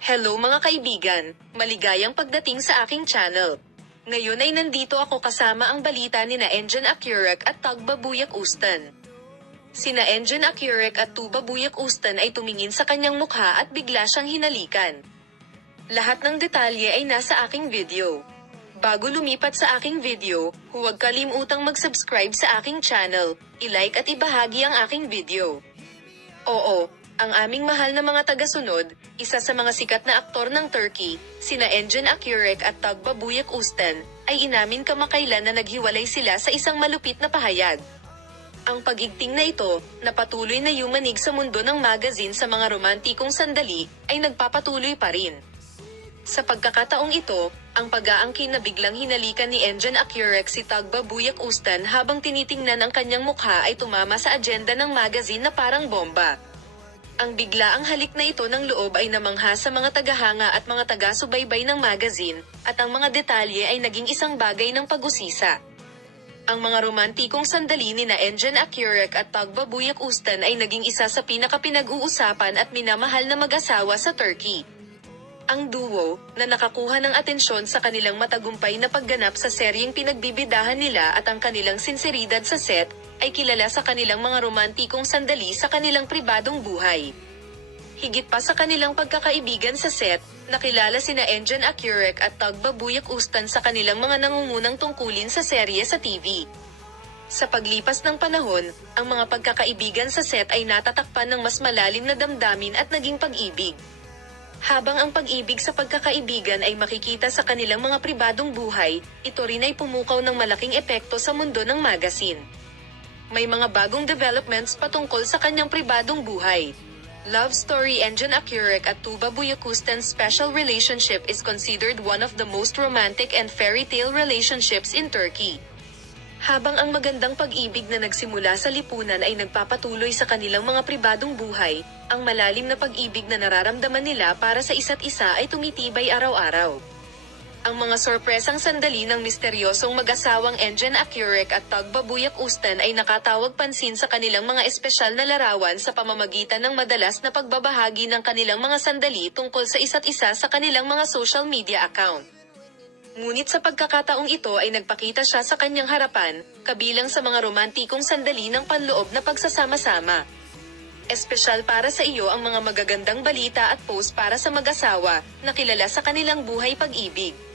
Hello mga kaibigan, maligayang pagdating sa aking channel. Ngayon ay nandito ako kasama ang balita nina Engin Akyurek at Tugba Buyak-Ustan. Sina Engin Akyurek at Tuba Buyak-Ustan ay tumingin sa kanyang mukha at bigla siyang hinalikan. Lahat ng detalye ay nasa aking video. Bago lumipat sa aking video, huwag kalimutang mag-subscribe sa aking channel, i-like at ibahagi ang aking video. Oo, ang aming mahal na mga tagasunod, isa sa mga sikat na aktor ng Turkey, sina Engin Akyurek at Tugba Buyak-Ustan, ay inamin kamakailan na naghiwalay sila sa isang malupit na pahayag. Ang pagigting na ito, na patuloy na yumanig sa mundo ng magazine sa mga romantikong sandali, ay nagpapatuloy pa rin. Sa pagkakataong ito, ang pag-aangkin na biglang hinalikan ni Engin Akyurek si Tugba Buyak-Ustan habang tinitingnan ang kanyang mukha ay tumama sa agenda ng magazine na parang bomba. Ang biglaang halik na ito ng loob ay namangha sa mga tagahanga at mga taga-subaybay ng magazine, at ang mga detalye ay naging isang bagay ng pag-usisa. Ang mga romantikong sandali nina Engin Akyurek at Tugba Buyak-Ustan ay naging isa sa pinakapinag-uusapan at minamahal na mag-asawa sa Turkey. Ang duo, na nakakuha ng atensyon sa kanilang matagumpay na pagganap sa seryeng pinagbibidahan nila at ang kanilang sinseridad sa set, ay kilala sa kanilang mga romantikong sandali sa kanilang pribadong buhay. Higit pa sa kanilang pagkakaibigan sa set, nakilala sina Engin Akyurek at Tugba Buyak-Ustan sa kanilang mga nangungunang tungkulin sa serye sa TV. Sa paglipas ng panahon, ang mga pagkakaibigan sa set ay natatakpan ng mas malalim na damdamin at naging pag-ibig. Habang ang pag-ibig sa pagkakaibigan ay makikita sa kanilang mga pribadong buhay, ito rin ay pumukaw ng malaking epekto sa mundo ng magazine. May mga bagong developments patungkol sa kanyang pribadong buhay. Love story Engin Akyurek at Tuba Buyak-Ustan's special relationship is considered one of the most romantic and fairy tale relationships in Turkey. Habang ang magandang pag-ibig na nagsimula sa lipunan ay nagpapatuloy sa kanilang mga pribadong buhay, ang malalim na pag-ibig na nararamdaman nila para sa isa't isa ay tumitibay araw-araw. Ang mga sorpresang sandali ng misteryosong mag-asawang Engin Akyurek at Tugba Buyak-Ustan ay nakatawag pansin sa kanilang mga espesyal na larawan sa pamamagitan ng madalas na pagbabahagi ng kanilang mga sandali tungkol sa isa't isa sa kanilang mga social media account. Ngunit sa pagkakataong ito ay nagpakita siya sa kanyang harapan, kabilang sa mga romantikong sandali ng panloob na pagsasama-sama. Espesyal para sa iyo ang mga magagandang balita at post para sa mag-asawa, na kilala sa kanilang buhay pag-ibig.